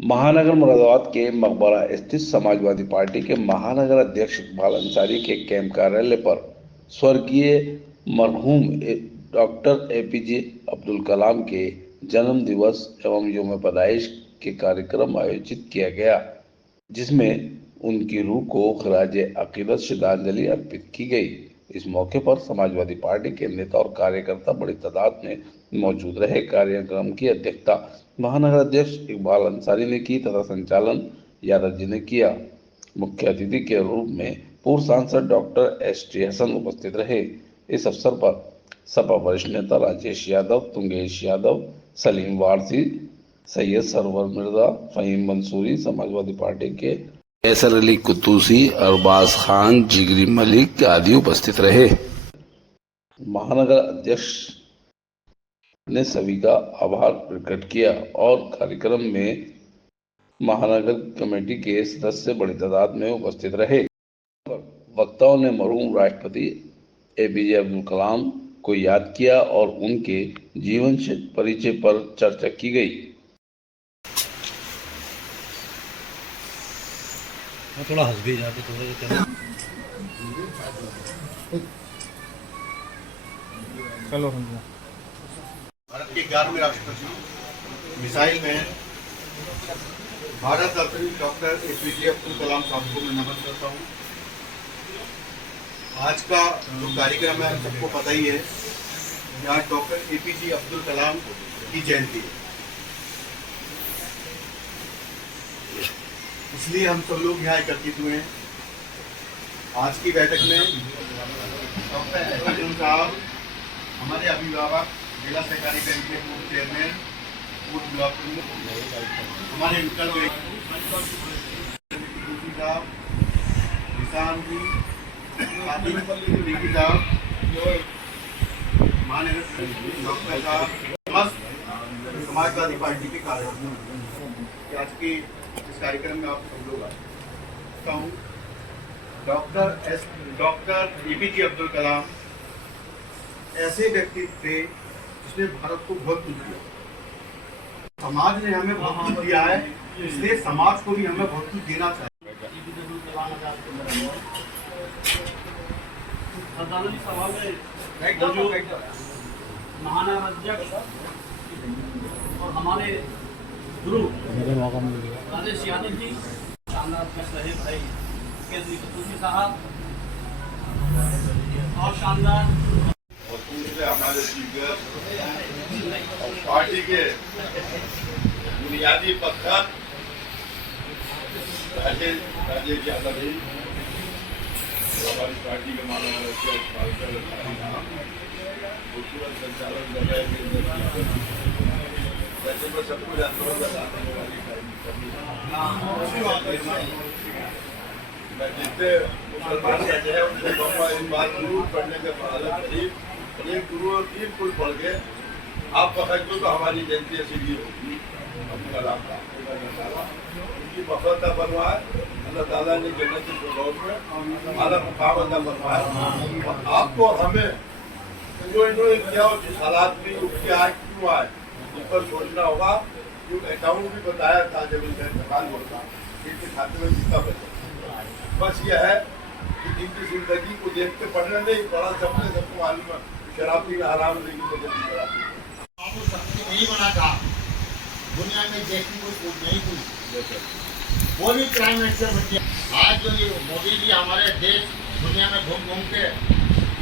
महानगर मुरादाबाद के मकबरा स्थित समाजवादी पार्टी के महानगर अध्यक्ष इकबाल अंसारी के कैंप कार्यालय पर स्वर्गीय मरहूम डॉक्टर एपीजे अब्दुल कलाम के जन्म दिवस एवं यौम पैदाइश के कार्यक्रम आयोजित किया गया, जिसमें उनकी रूह को खराज अकीदत श्रद्धांजलि अर्पित की गई। इस मौके पर समाजवादी पार्टी के नेता और कार्यकर्ता बड़ी तादाद में मौजूद रहे। कार्यक्रम की अध्यक्षता महानगर अध्यक्ष इकबाल अंसारी ने की तथा संचालन यादव जी ने किया। मुख्य अतिथि के रूप में पूर्व सांसद डॉक्टर एस टी हसन उपस्थित रहे। इस अवसर पर सपा वरिष्ठ नेता राजेश यादव, तुंगेश यादव, सलीम वारसी, सैयद सरवर मिर्जा, फहीम मंसूरी, समाजवादी पार्टी के कैसर अली कुतूसी, अरबाज खान, जिगरी मलिक आदि उपस्थित रहे। महानगर अध्यक्ष ने सभी का आभार प्रकट किया और कार्यक्रम में महानगर कमेटी के सदस्य बड़ी तादाद में उपस्थित रहे। वक्ताओं ने मरहूम राष्ट्रपति एपीजे अब्दुल कलाम को याद किया और उनके जीवन परिचय पर चर्चा की गई। थोड़ा हंस भी जाते थोड़ा चलो। भारत के 11वें राष्ट्रपति missile man Bharat Ratna doctor APJ Abdul Kalam साहब को मैं नमन करता हूँ। आज का जो कार्यक्रम है सबको पता ही है कि आज डॉक्टर एपीजे अब्दुल कलाम की जयंती है, इसलिए हम सब लोग यहाँ एकत्रित हुए हैं। आज की बैठक में डॉक्टर एपीजे साहब हमारे अभिभावक, जिला सहकारी बैंक के पूर्व चेयरमैन, पूर्व ब्लॉक प्रमुख, हमारे इंटर साहब, किसान जी, साहब, महानगर डॉक्टर साहब, समस्त समाजवादी पार्टी के कार्यकर्ता आज के इस कार्यक्रम में आप सब लोग आए हूँ। डॉक्टर एपीजे अब्दुल कलाम ऐसे व्यक्ति थे जिसने भारत को बहुत कुछ दिया। समाज ने हमें बहुत कुछ दिया है, इसलिए समाज को भी हमें बहुत कुछ देना चाहिए। महानगर अध्यक्ष और हमारे गुरु राजेश यादव जी, शानदार अध्यक्ष रहे भाई केसरी कतूसी साहब और शानदार और दूसरे हमारे स्पीकर और पार्टी के बुनियादी पत्थर राजेश यादव जी, हमारी पार्टी के महानगर खूबसूरत संचालन कर रहे हैं। वैसे मैं सबको जानता हूँ, मैं जितने मुसलमान कहते हैं उनसे कहूँगा इन बात गुरु पढ़ने के बाद करीब एक गुरु और 3 पुल पढ़ के आप पकड़ दो तो हमारी जयंती ऐसी भी होगी। उनकी मफलता बनवाए अल्लाह ताला ने जन्नत के फिरदौस में आला मुकाम अदा बनवाए। आपको और हमें जो इन्होंने किया और जिस हालात में उनके आए क्यों आए इस पर सोचना होगा। जो अकाउंट भी बताया था जब इंतकाल होता इनके खाते में कितना बचा। बस यह है कि इनकी जिंदगी को देख के पढ़ने नहीं पढ़ा सबने सबको मालूम है शराब पीना हराम नहीं नहीं बना था। दुनिया में देखने को नहीं हुई, वो भी प्राइम मिनिस्टर बन गया। आज जो ये मोदी जी हमारे देश दुनिया में घूम घूम के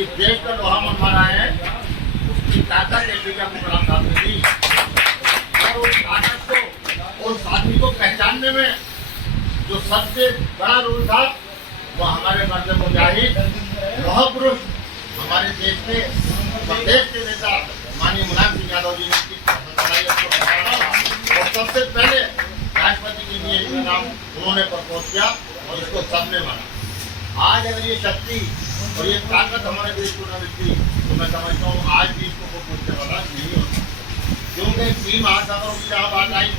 इस देश का लोहा मनवा रहे हैं, उसकी ताकत एपीजे अब्दुल कलाम साहब ने दी। और उस ताकत को और साथी को पहचानने में जो सबसे बड़ा रोल था वो हमारे मर्द मुजाहिद लौह पुरुष हमारे देश के प्रदेश के नेता माननीय मुलायम सिंह यादव जी ने और सबसे पहले राष्ट्रपति के लिए इसका नाम उन्होंने प्रपोज किया और इसको सबने माना। आज अगर ये शक्ति और ये ताकत हमारे देश को न मिलती तो मैं समझता हूँ आज भी इसको कुछ से पता नहीं होता, क्योंकि 3 महासागरों की जहाँ बात आई।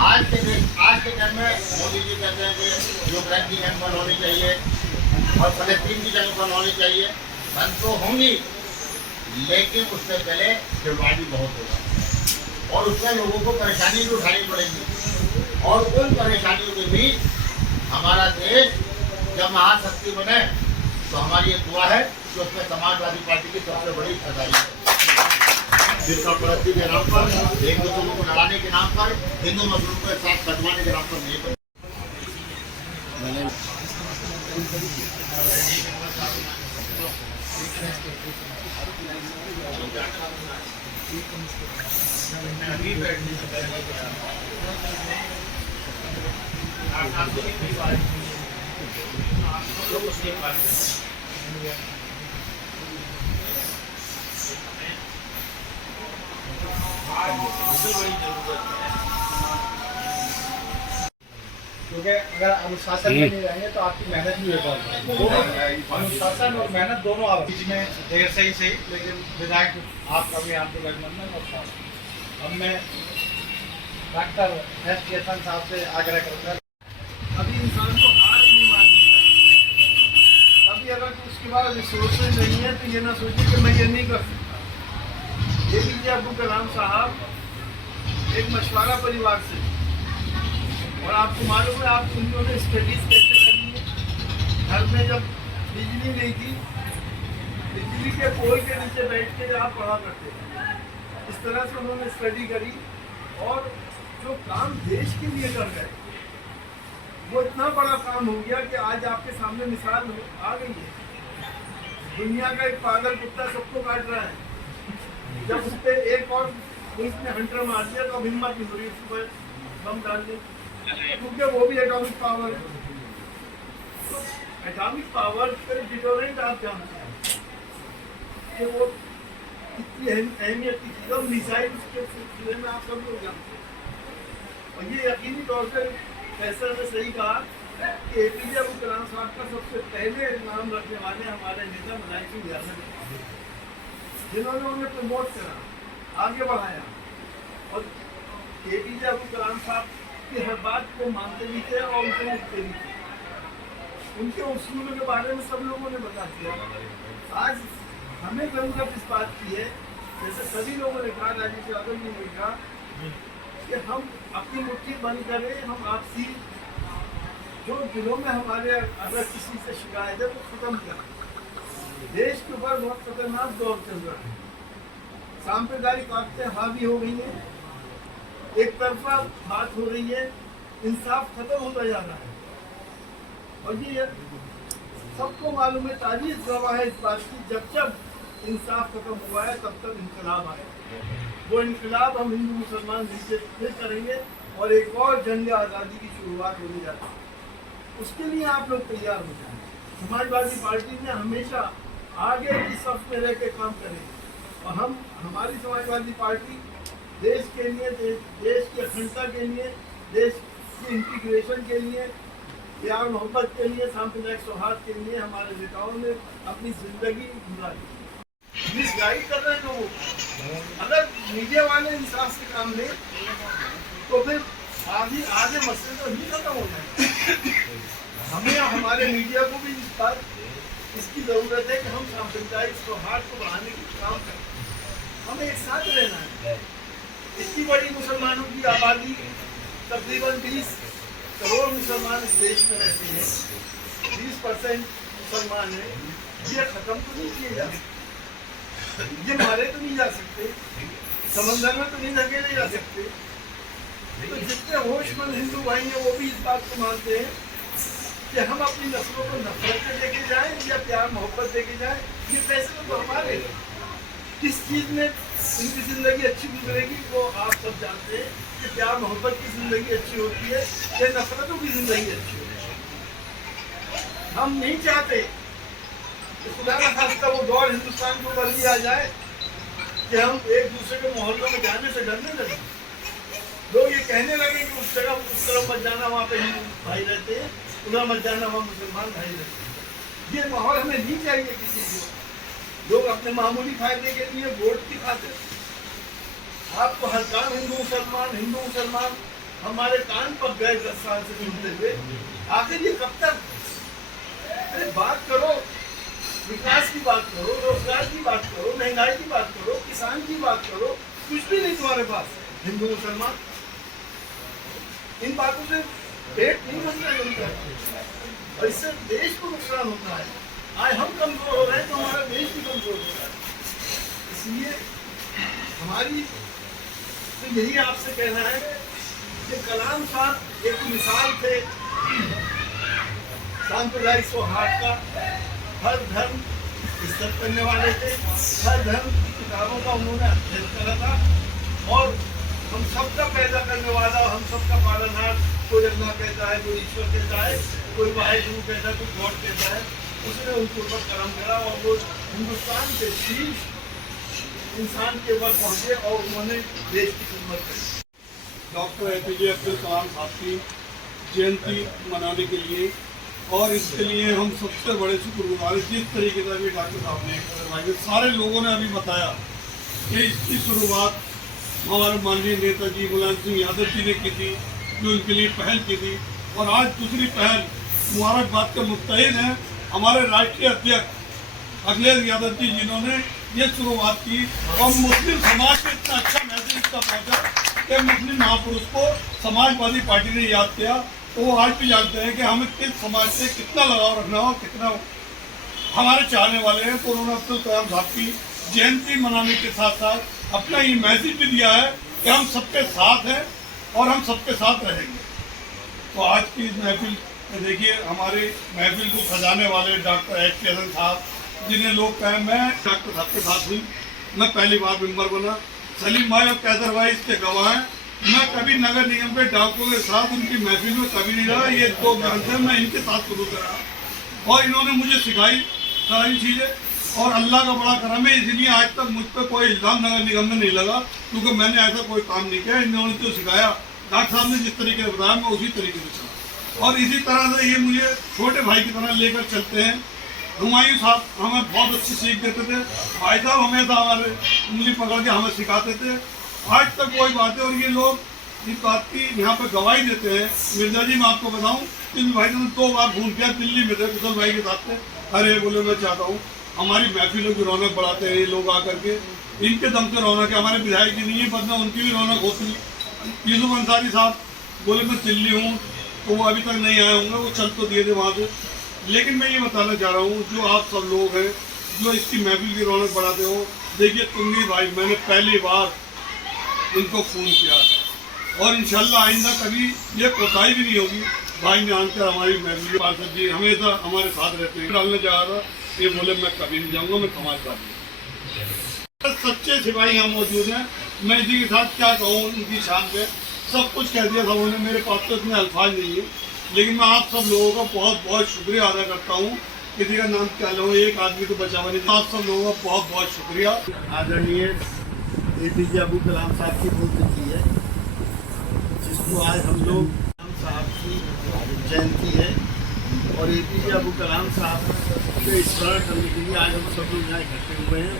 आज के टाइम में मोदी जी कहते हैं कि यूक्रेन की जंग बंद होनी चाहिए और फलस्तीन की जंग बंद होनी चाहिए। बंद तो होंगी, लेकिन उससे पहले चिड़वाड़ी बहुत होगा और उसमें लोगों को परेशानी भी उठानी पड़ेगी। और उन परेशानियों के बीच हमारा देश जब महाशक्ति बने तो हमारी ये दुआ है कि उसमें समाजवादी पार्टी की सबसे बड़ी हिस्सेदारी है। फिरका परस्ती के नाम पर, एक दूसरे को लड़ाने के नाम पर, हिंदू मुस्लिम को एक साथ कटवाने के नाम पर नहीं बने। क्योंकि अगर अनुशासन में नहीं रहेंगे तो आपकी मेहनत नहीं हो पाएगी। अनुशासन और मेहनत दोनों आप बीच में देर से ही सही, लेकिन विधायक आपका भी आपको अभिनंदन और स्वागत। अब मैं डॉक्टर एस केतन साहब से आग्रह करूँगा, अभी इंसान को हार नहीं माननी चाहिए। कभी अगर उसके बाद रिसोर्सेज नहीं है तो ये ना सोचे कि मैं ये नहीं कर सकता। APJ अब्दुल कलाम साहब एक मछुआरा परिवार से, और आपको मालूम है आप उन्होंने स्टडीज कैसे करनी है। घर में जब बिजली नहीं थी, बिजली के पोल के नीचे बैठ के आप पढ़ा करते थे। इस तरह से उन्होंने स्टडी करी और जो काम देश के लिए कर गए वो इतना बड़ा काम हो गया कि आज आपके सामने मिसाल आ गई है। दुनिया का एक पागल कुत्ता सबको काट रहा है, जब उस पर एक और पुलिस ने हंटर मार दिया तो अब हिम्मत नहीं हो रही उस पर बम डाल दे, क्योंकि वो भी एटॉमिक पावर है। तो एटॉमिक पावर का डिटोरेंट आप जानते हैं कि वो कितनी अहमियत की चीज़ है। मिसाइल के सिलसिले में आप सब लोग जानते हैं, और ये यकीनी तौर से फैसला ने सही कहा कि APJ अब्दुल कलाम साहब का सबसे पहले नाम रखने वाले हमारे नेता मुलायम सिंह यादव, जिन्होंने उन्हें प्रमोट करा, आगे बढ़ाया, और APJ अब्दुल कलाम साहब की हर बात को मानते भी थे और उनसे लिखते भी थे। उनके उसूलों के बारे में सब लोगों ने बता दिया। आज हमें जरूरत इस बात की है, जैसे सभी लोगों ने कहा, राजेश यादव जी ने कहा कि हम अपनी मुट्ठी बंद करें, हम आपसी जो दिलों में हमारे अगर किसी से शिकायत है वो खत्म करें। देश के ऊपर बहुत खतरनाक दौर चल रहा है, सांप्रदायिक ताकतें हावी हो गई हैं, एक तरफा बात हो रही है, इंसाफ खत्म होता जा रहा है। और ये सबको मालूम है, तारीख गवाह है इस बात की, जब जब इंसाफ खत्म हुआ है तब तक इनकलाब आया। वो इनकलाब हम हिंदू मुसलमान मिलकर फिर करेंगे और एक और जंग आज़ादी की शुरुआत होने जाती है। उसके लिए आप लोग तैयार हो जाएं। समाजवादी पार्टी ने हमेशा आगे की सफ में रह के काम करें, और हमारी समाजवादी पार्टी देश के लिए, देश की अखंडता के लिए, देश की इंटीग्रेशन के लिए, प्यार मोहब्बत के लिए, सांप्रदायिक सौहार्द के लिए हमारे नेताओं ने अपनी जिंदगी गुजारी। मिसगाइड कर रहे हैं लोगों को। अगर मीडिया वाले इंसाफ से काम लें तो फिर आगे मसले तो नहीं खत्म हो जाए। हमें हमारे मीडिया को भी इस बात इसकी ज़रूरत है कि हम सांप्रदायिक सौहार्द को बढ़ाने की काम करें। हमें एक साथ रहना है। इतनी बड़ी मुसलमानों की आबादी, तकरीबन 20 करोड़ मुसलमान इस देश में रहते हैं, 20% मुसलमान हैं। ये ख़त्म तो नहीं किए जा सकते, ये मारे तो नहीं जा सकते, समंदर में तो नहीं धकेले जा सकते। तो जितने होशमंद हिंदू भाई हैं वो भी इस बात को मानते हैं कि हम अपनी नस्लों को नफरत से लेके जाएं या प्यार मोहब्बत देके जाएं, ये फैसले तो हमारे। किस चीज़ में उनकी ज़िंदगी अच्छी गुजरेगी वो आप सब जानते हैं कि प्यार मोहब्बत की ज़िंदगी अच्छी होती है या नफरतों की ज़िंदगी अच्छी होती है। हम नहीं चाहते कि खुदा न खास्ता वो दौर हिंदुस्तान को बदल दिया जाए कि हम एक दूसरे के मोहल्लों में जाने से डरने लगे। लोग ये कहने लगे कि उस जगह उस तरफ मत जाना, वहाँ पे हिंदू भाई रहते हैं, उधर मत जाना, वहाँ मुसलमान भाई रहते हैं। ये माहौल हमें नहीं चाहिए किसी को। लोग अपने मामूली फायदे के लिए वोट की खातिर आपको हर काम हिंदू मुसलमान हमारे कान पर गए 10 साल से सुनते हुए। आखिर ये कब तक? अरे बात करो, विकास की बात करो, रोजगार की बात करो, महंगाई की बात करो, किसान की बात करो। कुछ भी नहीं तुम्हारे पास। हिंदू मुसलमान इन बातों से पेट नहीं भरता है उनका, और इससे देश को नुकसान होता है। आज हम कमजोर हो रहे हैं तो हमारा देश भी कमजोर हो रहा है। इसलिए हमारी तो यही आपसे कहना है कि कलाम साहब एक मिसाल थे सांप्रदायिक सौहार्द का। हर धर्म इज्जत करने वाले थे, हर धर्म की किताबों का उन्होंने अध्ययन करा था, और हम सबका पैदा करने वाला, हम सबका पालनहार, कोई अल्लाह कहता है, कोई ईश्वर कहता है, कोई वाहिगुरु कहता है, कोई गॉड कहता है, उसने उनके ऊपर कर्म करा और वो हिंदुस्तान के शीर्ष इंसान के ऊपर पहुंचे और उन्होंने देश की खिदमत करी। डॉक्टर APJ अब्दुल कलाम साहब की जयंती मनाने के लिए, और इसके लिए हम सबसे बड़े शुक्रगुजार हैं। जिस तरीके से अभी डॉक्टर साहब ने करवाई, सारे लोगों ने अभी बताया कि इसकी शुरुआत हमारे माननीय नेताजी मुलायम सिंह यादव जी ने की थी, जो इनके लिए पहल की थी। और आज दूसरी पहल मुबारकबाद के मुस्तहिक हैं हमारे राष्ट्रीय अध्यक्ष अखिलेश यादव जी, जिन्होंने ये शुरुआत की। और मुस्लिम समाज में इतना अच्छा मैसेज इसका पहुँचा कि मुस्लिम महापुरुष को समाजवादी पार्टी ने याद किया, तो वो आज भी जानते हैं कि हमें किस समाज से कितना लगाव रखना हो, कितना हमारे चाहने वाले हैं। तो उन्होंने अब्दुल कलाम साहब की जयंती मनाने के साथ साथ अपना ये मैसेज भी दिया है कि हम सबके साथ हैं और हम सबके साथ रहेंगे। तो आज की इस महफिल में देखिए, हमारे महफिल को सजाने वाले डॉक्टर एच के हसन साहब, जिन्हें लोग कहें, मैं डॉक्टर साहब के साथ हुई, मैं पहली बार मेंबर बना। सलीम भाई और कैदर भाई इसके गवाह हैं। मैं कभी नगर निगम के डाकों के साथ उनकी महफिल में कभी नहीं रहा। ये 2 घंटे मैं इनके साथ शुरू करा और इन्होंने मुझे सिखाई सारी चीज़ें, और अल्लाह का बड़ा करम है, इसलिए आज तक मुझ पर कोई इल्ज़ाम नगर निगम में नहीं लगा, क्योंकि मैंने ऐसा कोई काम नहीं किया। इन्होंने जो सिखाया, डॉक्टर साहब ने जिस तरीके से बताया, मैं उसी तरीके से चला, और इसी तरह से ये मुझे छोटे भाई की तरह लेकर चलते हैं। हुमायूं साहब हमें बहुत अच्छी सीख देते थे, भाई साहब हमेशा हमारे उंगली पकड़ के हमें सिखाते थे। आज तक वही बात है, और ये लोग इस बात की यहाँ पर गवाही देते हैं। मिर्जा जी, मैं आपको बताऊँ, इन भाई ने 2 बार फोन किया, दिल्ली में थे कुशल भाई के साथ थे। अरे बोले, मैं चाहता हूँ हमारी महफिलों की रौनक बढ़ाते हैं ये लोग आकर के, इनके दम से रौनक है, हमारे विधायक जी नहीं है, बदला उनकी भी रौनक होती है। यूसुफ अंसारी साहब बोले मैं दिल्ली हूँ, तो वो अभी तक नहीं आए होंगे, वो चल तो दिए थे वहाँ से। लेकिन मैं ये बताना चाह रहा हूँ, जो आप सब लोग हैं जो इसकी महफिल की रौनक बढ़ाते हो, देखिए तुंगी भाई, मैंने पहली बार इनको फ़ोन किया और इंशाल्लाह आइंदा कभी ये कोताही भी नहीं होगी। भाई ने आकर हमारी महफिल पार्षद जी हमेशा हमारे साथ रहते हैं। डालने जा रहा था, ये बोले मैं कभी नहीं जाऊँगा, मैं समाजवादी। सच्चे सिपाही यहाँ मौजूद हैं, मैं इसी के साथ क्या कहूँ, उनकी शान पे सब कुछ कह दिया सबों ने। मेरे पास तो इतने अल्फाज नहीं है, लेकिन मैं आप सब लोगों का बहुत बहुत शुक्रिया अदा करता हूँ। किसी का नाम क्या लो, एक आदमी तो बचा हुआ नहीं। आप सब लोगों का बहुत बहुत शुक्रिया। आदरणीय APJ अब्दुल कलाम साहब की पुण्यतिथि है, जिसको आज हम लोग कलाम साहब की जयंती है, और APJ अब्दुल कलाम साहब के स्मरण करने के लिए आज हम सब लोग यहाँ इकट्ठे हुए हैं।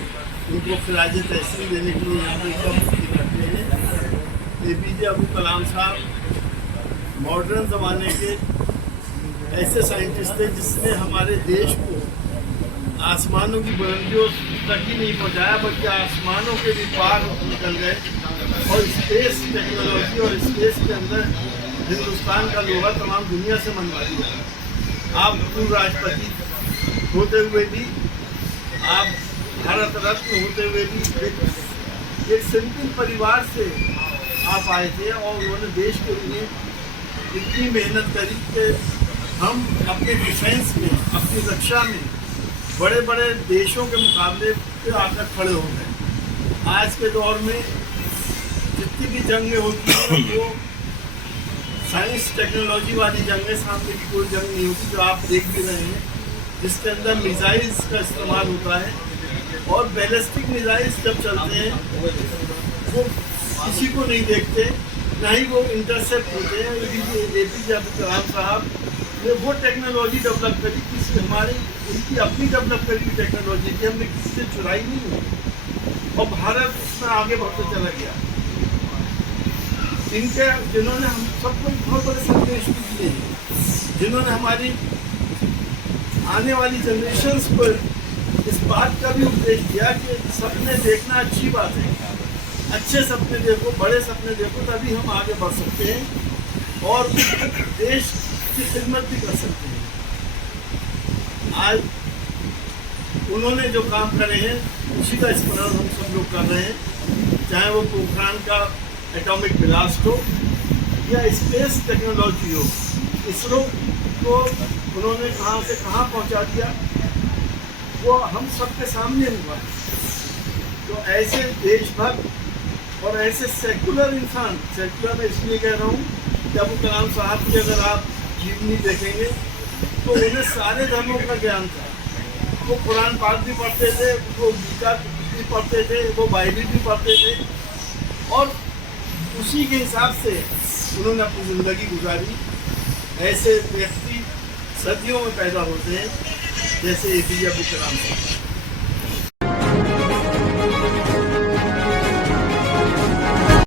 उनको खिराज तहसीन देने के लिए यहाँ पर इकट्ठे हैं। APJ अब्दुल कलाम साहब मॉडर्न ज़माने के ऐसे साइंटिस्ट थे जिसने हमारे देश को आसमानों की बुलंदियों तक ही नहीं पहुंचाया, बल्कि आसमानों के भी पार निकल गए और स्पेस टेक्नोलॉजी और स्पेस के अंदर हिंदुस्तान का लोहा तमाम दुनिया से मनवा दिया। आप पूर्व राष्ट्रपति होते हुए भी, आप भारत रत्न होते हुए भी एक सिंपल परिवार से आप आए थे, और उन्होंने देश के लिए इतनी मेहनत करी कि हम अपने डिफेंस में, अपनी रक्षा में बड़े बड़े देशों के मुकाबले पे आकर खड़े हो गए। आज के दौर में जितनी भी जंगें होती हैं वो साइंस टेक्नोलॉजी वाली जंगें, सामने की कोई जंग नहीं होती, जो आप देख भी रहे हैं, जिसके अंदर मिसाइल्स का इस्तेमाल होता है। और बैलिस्टिक मिसाइल्स जब चलते हैं वो किसी को नहीं देखते, ना ही वो इंटरसेप्ट होते हैं। APJ अब्दुल कलाम साहब ने वो टेक्नोलॉजी डेवलप करी, किसी हमारी उनकी अपनी डेवलप करी हुई टेक्नोलॉजी थी, हमने किसी से चुराई नहीं है, और भारत उसमें आगे बढ़ते चला गया। इनके जिन्होंने हम सबको बहुत बड़े संदेश भी दिए हैं, जिन्होंने हमारी आने वाली जनरेशन्स पर इस बात का भी उपदेश दिया कि सपने देखना अच्छी बात है, अच्छे सपने देखो, बड़े सपने देखो, तभी हम आगे बढ़ सकते हैं। और देश की खिदमत भी कर सकते हैं। आज उन्होंने जो काम करे हैं उसी का स्मरण हम सब लोग कर रहे हैं, चाहे वो पोखरान का एटॉमिक ब्लास्ट हो या स्पेस टेक्नोलॉजी हो। इसरो को उन्होंने कहाँ से कहाँ पहुँचा दिया वो हम सबके सामने हुआ है। तो ऐसे देशभक्त और ऐसे सेकुलर इंसान, सेकुलर मैं इसलिए कह रहा हूँ कि अब्दुल कलाम साहब की अगर आप जीवनी देखेंगे तो उन्हें सारे धर्मों का ज्ञान था। वो कुरान पाक भी पढ़ते थे, वो गीता भी पढ़ते थे, वो बाइबिल भी पढ़ते थे और उसी के हिसाब से उन्होंने अपनी ज़िंदगी गुजारी। ऐसे व्यक्ति सदियों में पैदा होते हैं जैसे APJ अब्दुल कलाम साहब।